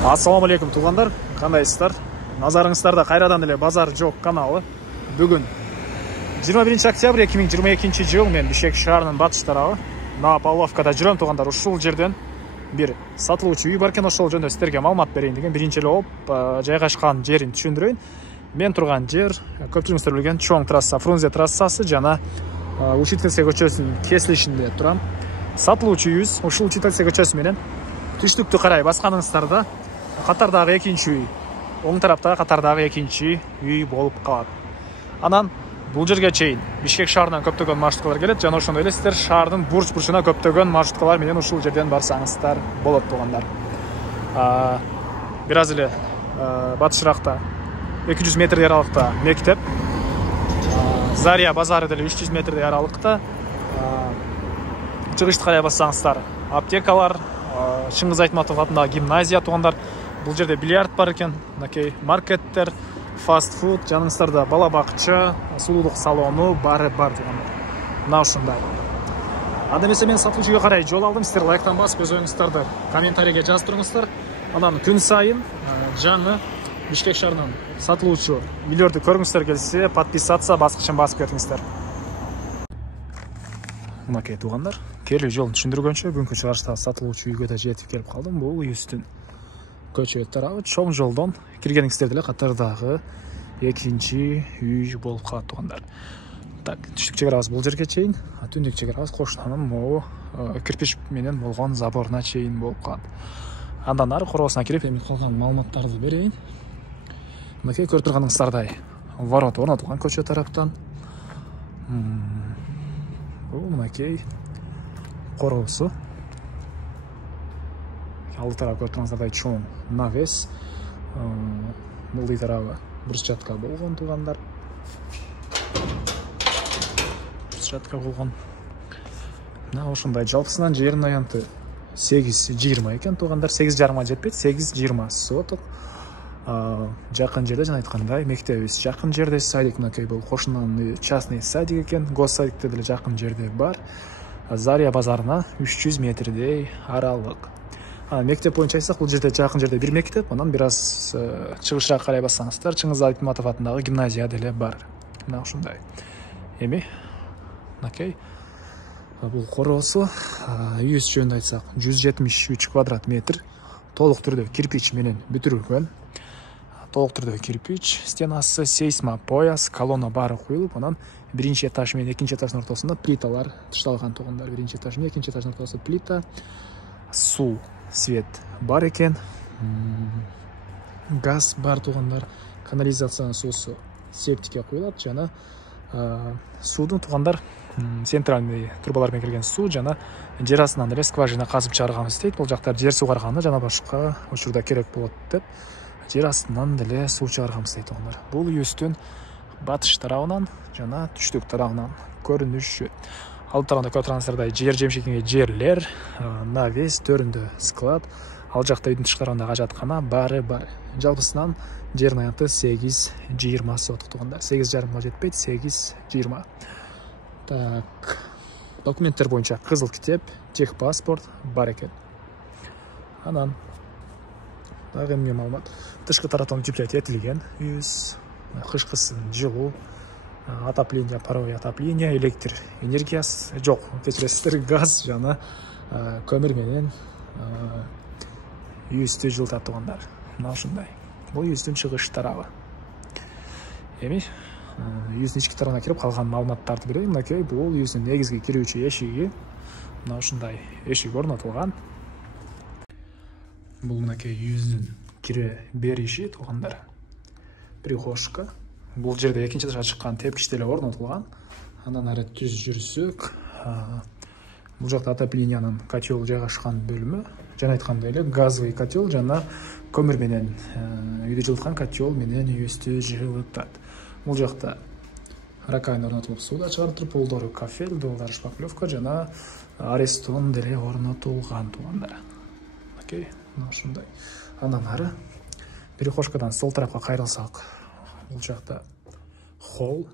Ассаламу алейкум туғандар, қандайсыздар? Назарыңыздарда қайрадан эле базар жоқ каналы. Бүгін 21 октябрь 2022 жыл мен Бишкек шаарынын батыш тарабы Павловкада жүрөм туғандар. Ушул жерден бир сатылуучу үй бар экен, ошол жөнүндө сиздерге маалымат берейин деген. Биринчи эле болуп жайгашкан жерин түшүндүрөйүн. Мен турган жер көпчүлүгүңүздөр билген чоң трасса, Фрунзе трассасы жана Учительский көчөсүнүн кесилишинде турам. Сатылуучу үйүбүз ушул Учительский көчөсү менен түштүктү карай басканыңыздарда катардагы экинчи үй, оң тараптагы катардагы экинчи үй болуп калат. Анан бул жерге чейин Бишкек шаарынан көптөгөн маршруткалар келет жана ошондой эле сиздер шаардын бурч-бурчуна көптөгөн маршруткалар менен ушул жерден барсаңыздар болот тугандар. Бир аз эле батышыракта 200 метрдей аралыкта мектеп, Зария базары деле 300 метрдей аралыкта. Чыгышты карай бассаңыздар аптекалар, Чыңгыз Айтматов атындагы гимназия тугандар. Бул жерде бильярд бар экен, мынакей маркеттер, фастфуд, жаныңыздарда бала бакча, сулуулук салону баары бар тугандар. Мына ушундай. Анда эмесе мен сатылуучуга карай жол алдым. Сиздер лайктан басып өз оюңуздарды комментарийге жазып туруңуздар. Анан күн сайын жаңы Бишкек шаарынын сатылуучу үйлөрдү көргүңүздөр келсе, подписаться баскычын басып кетиңиздер. Мынакей тугандар, келүү жолун түшүндүргөнчө бүгүнкү чыгарышта сатылуучу үйгө да жетип келип калдым. Бул үйүстүн көчө тарабы чоң жолдон киргениңиздер деле катардагы экинчи үй болуп калат тугандар. Так, түштүк чыгарабыз бул жерге чейин, түндүк чыгарабыз кошунанын могу кирпич менен болгон заборуна чейин болуп калат. Андан ары короосуна кирип, эми калган маалыматтарды берейин. Мынакей көрүп турганыңыздардай ворот орнотулган көчө тараптан. Бул мынакей короосу. Алды тарабы көрүп турганыңыздардай чоң навес. Мулдый тарабы брусчатка болгон тугандар. Брусчатка болгон. Мына ошондой жалпысынан жердин аянты 8-20 экен тугандар. 8,5 жетпейт, 8-20 соток. Жакын жерде жана айткандай мектебибиз жакын жерде, садик мынакей бул кошунан частный садик экен, госсадикте деле жакын жерде бар. Зария базарына 300 метрдей аралык. Мектеп боюнча айтсак, бул жерде жакын жерде бир мектеп, анан бир аз чыгышыраак карай бассаңыздар Чыңгыз Айтматов атындагы гимназия деле бар. Мына ушундай. Эми мынакей бул короосу үйүбүз жөнүндө айтсак 173 квадрат метр, толук түрдө кирпич менен бүтүрүлгөн. Толук түрдө кирпич, стенасы, сейсма пояс, колонна баары куюлуп, анан биринчи этаж менен экинчи этаждын ортосунда плиталар ташталган тугандар. Биринчи этаж менен экинчи этаждын ортосунда плита, суу, свет бар экен, газ бар тугандар, канализациянын суусу септикке куюлат жана суудун тугандар центральный трубалар менен кирген суу жана жер астынан эле скважина казып чыгарганбыз дейт. Бул жактар жер суу карганы жана башка учурда керек болот деп жер астынан деле суу чыгарганбыз дейт тугандар. Бул үйүбүздүн батыш тарабынан жана түштүк тарабынан көрүнүшү. Алып тарабында көрүп турганыңыздардай жер жемшигинге жерлер, навес, төрүндө склад, ал жакта үйдүн тышкарында ажаткана баары бар. Жалпысынан жердин аянты 8-20 соток тугандар. 8,5 жетпейт, 8-20. Так, документтер боюнча кызыл китеп, техпаспорт бар экен. Анан дагы эмне маалымат? Тышкы тараптан утеплять этилген үйүбүз, кышкысын жылуу, отопление, паровое отопление, электр энергиясы жок, кечиресиздер, газ жана көмүр менен үйүздү жылытат тугандар. Мына ушундай. Бул үйүздүн чыгыш тарабы. Эми үйүздүн ички тарабына кирип калган маалыматтарды берейин. Мынакей бул үйүздүн негизги кирүүчү эшиги. Мына ушундай эшик орнотулган. Бул мынакей үйүздүн кире бериши тугандар. Прихожка. Бул жерде экинчи этажга чыккан тепкич деле орнотулган. Андан ары түз жүрсөк, бул жакта отоплениянын котел жайгашкан бөлүмү. Жана айткандай эле газовый котел жана көмүр менен үйдү жылыткан котел менен үйүздү жылытат. Бул жакта ракайын орнотулуп сууда чыгарып, полдору кафель, долдар шпаклевка жана арестон деле орнотулган тугандар. Окей, мына ушундай. Андан ары перехожкадан сол тарапка кайрылсак, бул жакта холл,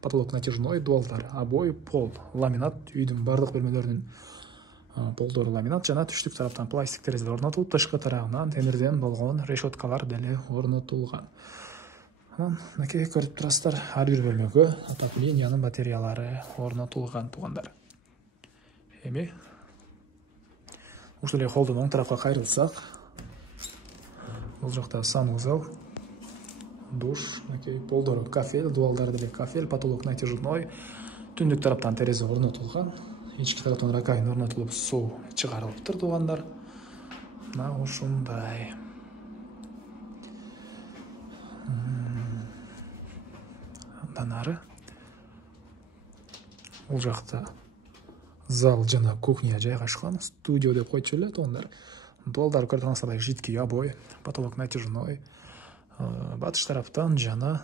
потолок натяжной, дуалдар, обои, пол, ламинат, үйдүн бардык бөлмөлөрүнүн полдор ламинат жана түштүк тараптан пластик терезелер орнотулуп, тышкы тарабынан темирден болгон решеткалар деле орнотулган. Анан мынакей көрүп турасыздар, ар бир бөлмөгө отоплениянын батареялары орнотулган туугандар. Эми ушул эле холдон оң тарапка кайрылсак, бул жакта санузел, душ, мынакей полдор кафель, дубалдар деле кафель, потолок натяжной, түндүк тараптан терезе орнотулган, ички тараптан раковина орнотулуп, суу чыгарылыптыр туугандар. Мына ушундай. Андан ары бул жакта зал жана кухня жайгашкан, студио деп койчу эле туугандар. Дубалдар көрүп турсаңыздар, жидкий обой, потолок натяжной. Батыш тараптан жана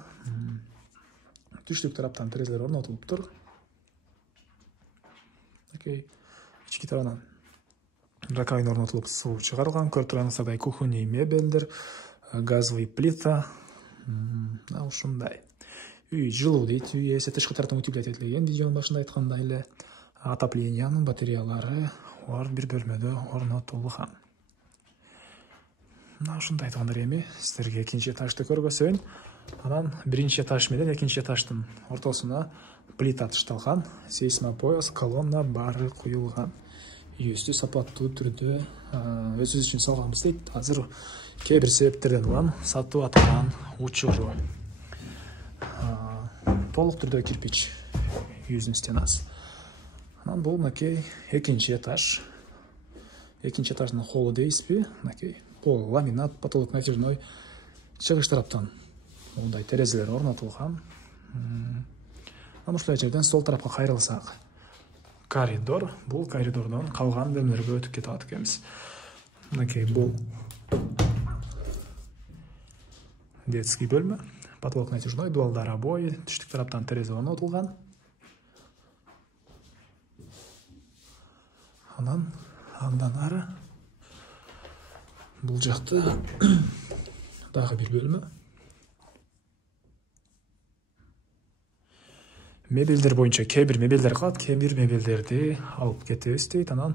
түштүк тараптан терезелер орнотулуптур. Окей, ички тарабынан раковина орнотулуп, суу чыгарылган. Көрүп турсаңыздар, кухонный мебелдер, газовый плита. Ушундай. Үй жылуу дейт, үй ээси тышкы тараптан утеплять этилген, видеонун башында айткандай эле. Отоплениянын батареялары ар бир бөлмөдө орнотулган. Мына ушундай туугандар, эми сиздерге экинчи этажды көргөзөйүн. Анан биринчи этаж менен экинчи этаждын ортосуна плита ташталган, сейсмопояс, колонна баары куюлган. Үйүбүздү сапаттуу түрдө өзүбүз үчүн салганбыз дейт. Азыр кээ бир себептерден улам сатып аткан учуру. Толук түрдө кирпич үйүбүздүн стенасы. Анан бул мынакей экинчи этаж. Экинчи этаждын холлу дейсизби? Мынакей пол ламинат, потолок натяжной. Чыгыш тараптан мындай терезелер орнотулган. Анан ушул жерден сол тарапка кайрылсак, коридор. Бул коридордон калган бөлмөлөргө өтүп кетип атат экенбиз. Мынакей бул детский бөлмө, потолок натяжной, дубалдар обои, түштүк тараптан терезе орнотулган. Андан ары бул жакта дагы бир бөлмө. Мебелдер боюнча кээ бир мебелдер калат, кээ бир мебелдерди алып кетебиз дейт. Анан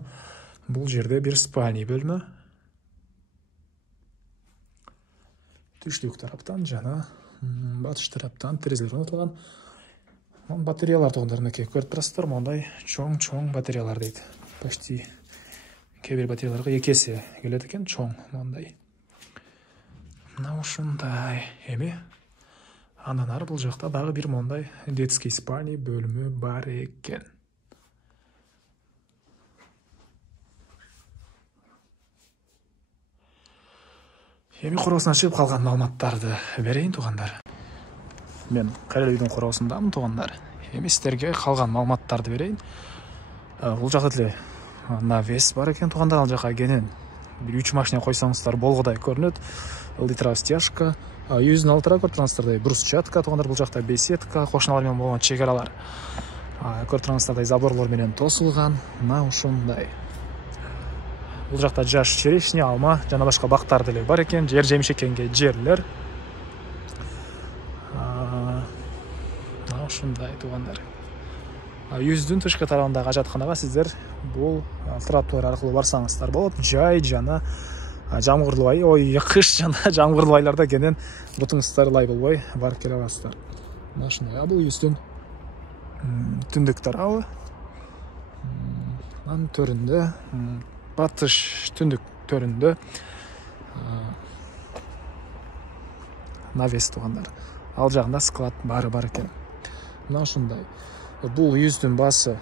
бул жерде бир спальный бөлмө. Түштүк тараптан жана батыш тараптан терезелер орнотулган. Батареялар туугандар, мынакей көрүп турасыздар, мондай чоң батареялар дейт. Почти кээ бир батареяларга 2 эсе келет экен, чоң мондай. Мына ушундай. Эми андан ары бул жакта дагы бир мондай детский спальный бөлмө бар экен. Эми короосуна чыгып калган маалыматтарды берейин туугандар. Мен Карел үйдүн короосундамын туугандар. Эми сиздерге калган маалыматтарды берейин. Бул жакта деле навес бар экен туугандар. Ал жака кенен бир 3 машина койсоңуздар болгодай көрүнөт. Литра стяжка, үйүздүн алтыра көрүп турсаңыздар, брусчатка туугандар, бул жакта беседка, кошуналар менен болгон чек аралар. Көрүп турсаңыздар, заборлор менен тосулган. Мына ушундай. Бул жакта жаш черешня, алма жана башка бактар деле бар экен, жер жемишекенге жерлер. Мына ушундай туугандар. Үйүздүн тышкы тарабындагы ажатканага сиздер бул тротуар аркылуу барсаңыздар болот. Жай жана жамгырлуу ай, кыш жана жамгырлуу айларда кенен бутуңуздар лай болбой барып келе аласыздар. Мына ушундай. Бул үйүздүн түндүк тарабы. Анын төрүндө, батыш түндүк төрүндө навес туугандар. Ал жагында склад баары бар экен. Мына ушундай. Бул үйүздүн баасы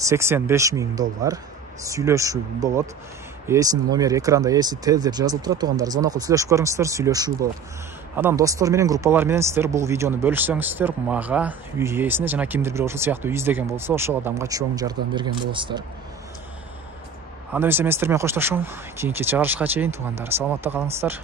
$85,000. Сүйлөшүү болот. Ээсинин номери экранда ээси тел деп жазылып турат туугандар. Звонок кылып сүйлөшүп көрүңүздөр, сүйлөшүү болот. Анан достор менен, группалар менен сиздер бул видеону бөлүшсөңүздөр, мага, үй ээсине жана кимдир бир ошол сыяктуу үй издеген болсо, ошол адамга чоң жардам берген болосуздар. Анда эмесе мен сиздер менен коштошом. Кийинки чыгарышка чейин туугандар, саламатта калыңыздар.